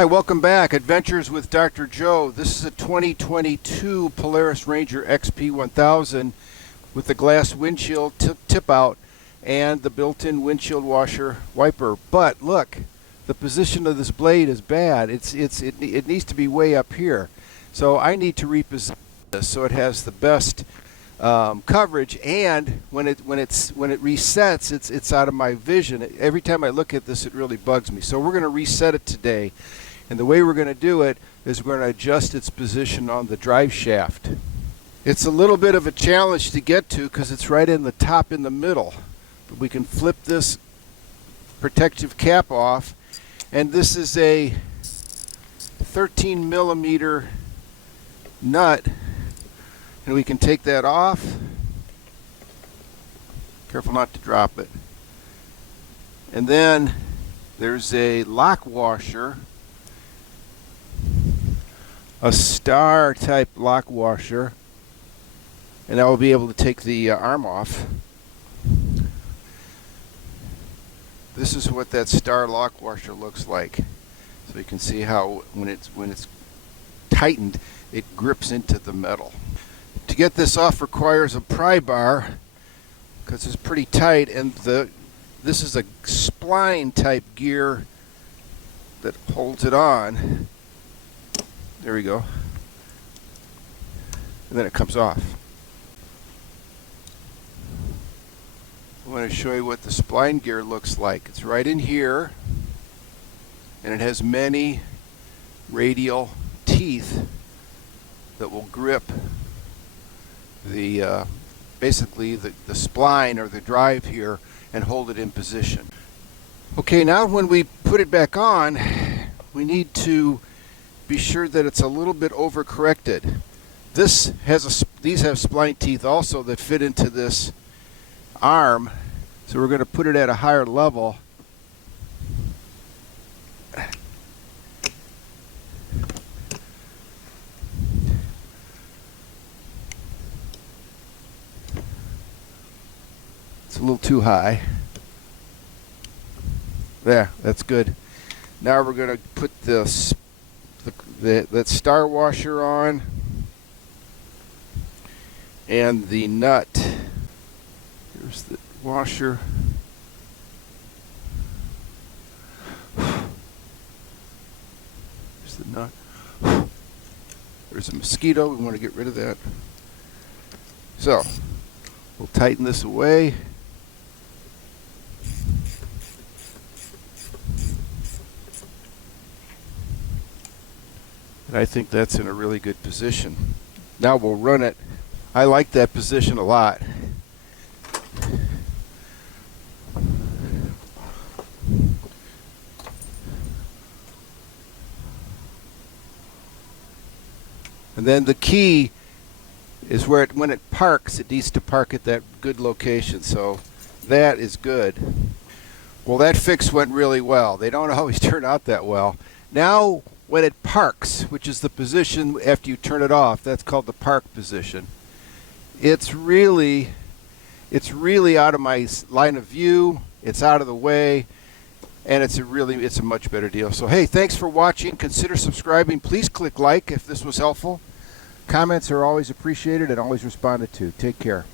Hi, welcome back. Adventures with Dr. Joe. This is a 2022 Polaris Ranger XP 1000 with the glass windshield tip out and the built-in windshield washer wiper. But look, the position of this blade is bad. It needs to be way up here. So I need to reposition this so it has the best coverage, and when it resets, it's out of my vision. Every time I look at this, it really bugs me. So we're going to reset it today, and the way we're going to do it is we're going to adjust its position on the drive shaft. It's a little bit of a challenge to get to because it's right in the top in the middle, but we can flip this protective cap off, and this is a 13 millimeter nut. And we can take that off. Careful not to drop it. And then there's a lock washer, a star type lock washer, and I will be able to take the arm off. This is what that star lock washer looks like. So you can see how when it's tightened, it grips into the metal. To get this off requires a pry bar because it's pretty tight, and this is a spline type gear that holds it on. There we go. And then it comes off. I want to show you what the spline gear looks like. It's right in here, and it has many radial teeth that will grip basically the spline or the drive here and hold it in position. Okay, now when we put it back on, we need to be sure that it's a little bit overcorrected. These have spline teeth also that fit into this arm, so we're going to put it at a higher level. A little too high. There, that's good. Now we're going to put that star washer on and the nut. Here's the washer. Here's the nut. There's a mosquito. We want to get rid of that. So we'll tighten this away. And I think that's in a really good position. Now we'll run it. I like that position a lot. And then the key is where when it parks, it needs to park at that good location. So that is good. Well, that fix went really well. They don't always turn out that well. Now when it parks, which is the position after you turn it off, that's called the park position. It's really out of my line of view. It's out of the way, and it's a much better deal. So hey, thanks for watching. Consider subscribing. Please click like if this was helpful. Comments are always appreciated and always responded to. Take care.